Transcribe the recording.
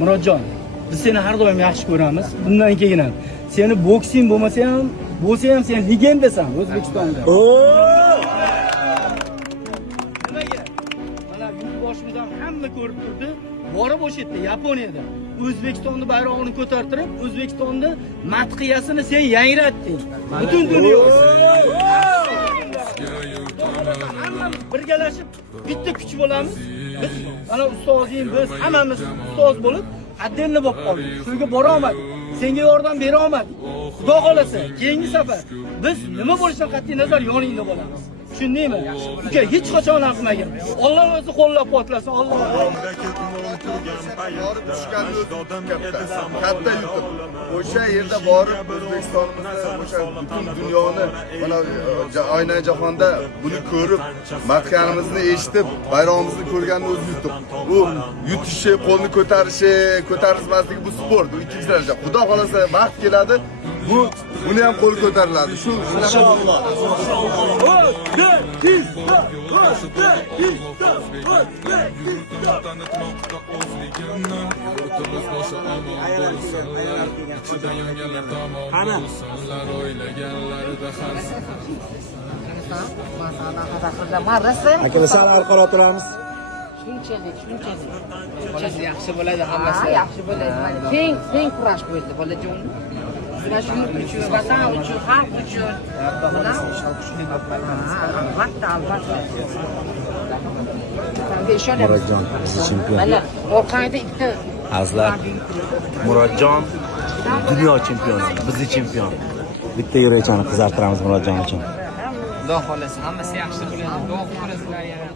Murodjon, biz seni har doim yaxshi ko'ramiz. Bundan keyin ham seni boksing bo'lsa ham sen legendasan O'zbekistonda. Nimaga? Mana yurtboshimizdan hamma ko'rib turdi. Borib o'sha yerda Yaponiyada O'zbekistonni bayrog'ini ko'tartirib, O'zbekistonni madhiyasini sen yangratding. Butun dunyo hammamiz birgalashib bitta kuch bo'lamiz. Biz mana ustozing biz hammamiz ustoz bo'lib отдельно bo'lib qoldik. Shunga bora olmadik. Senga yordam bera olmadik. Xudo xolasa, keyingi safar biz nima bo'lishidan qat'iy nazar yoningda bo'lamiz. Tushundingmi? Uka, hech qachon aqmagin. Alloh o'zi qo'llab-quvvatlasin. Alloh borib tushgan katta yutuq. O'sha yerda borib O'zbekistonimizda o'sha butun dunyoni mana oyna jahonda buni ko'rib, madhiyamizni eshitib, bayrog'imizni ko'rganni o'zi yutuq. Bu yutishi, qo'lni ko'tarilmasligi bu sport, bu ikkinchi daraja. Xudo xolasa vaqt keladi, buni ham qo'l ko'tariladi. Shu inshaalloh. Aka, sal orqaga o'tiramiz. Shunchalik yaxshi bo'ladi hammasi. Yaxshi bo'ladi. Teng kurash bo'ldi bolajon. Mana shu uchun, vatan uchun, xalq uchun. Albatta. Murodjon, bizni chempion. Mana orqangda ikkita Azlar. Murodjon dunyo chempioni, bizni chempion. Bitta yurachani qizartiramiz Murodjon uchun. Xudo xolasa hammasi yaxshi bo'ladi. Duo qilasizlar yana.